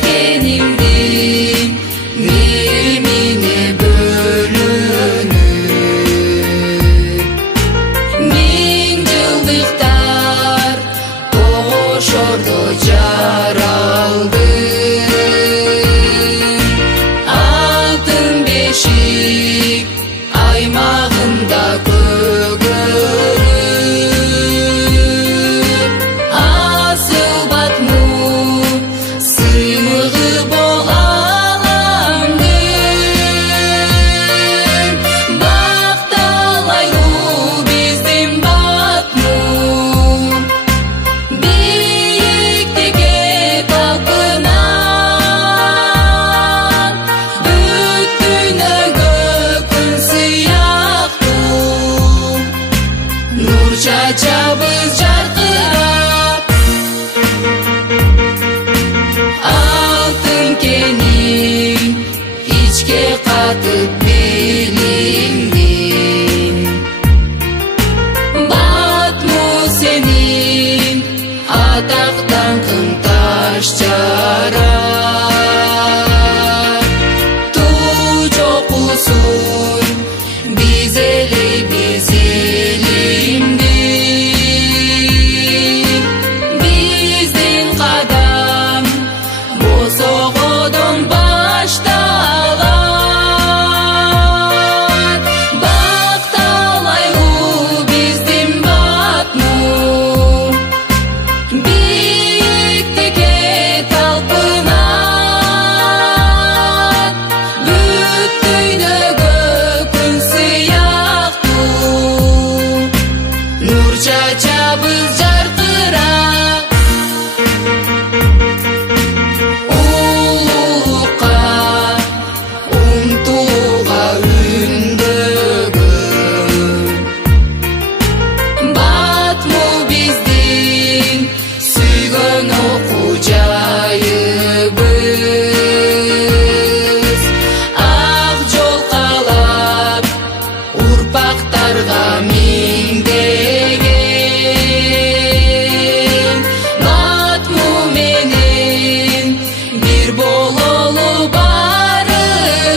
Мекенimдин мейримине бөлөнүп миң жылдыктар тогошордо жаралдым. Алтын бешик аймагында көгөрүп, асыл батмун сыймыгы боламдым. Бакталайлуу биздин батмун, бийиктикке талпынат, бүт дүйнөгө күн сыяктуу нур чачабыз жаркырап. Алтын кеним ичке катып билиңдин, батму сенин атак даңкың таш жарат. Туу чокусун биз элейбиз элимдин, биздин кадам босогодон башталат. Бакталайлуу биздин батмун, бийиктикке талпынат, бүт дүйнөгө күн сыяктуу нур чачабыз жаркырап. Улуулукка умтулууга үндөгөн батму биздин сүйгөн окуу жайыбыз. Ак жол каалап урпактарга миңдеген, батму менен бир бололу барыбыз.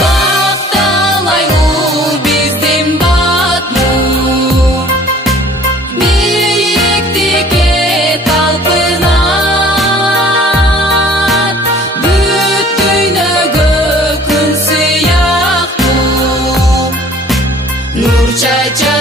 Бакталайлуу биздин батмун, бийиктикке талпынат, бүт дүйнөгө күн сыяктуу нур чача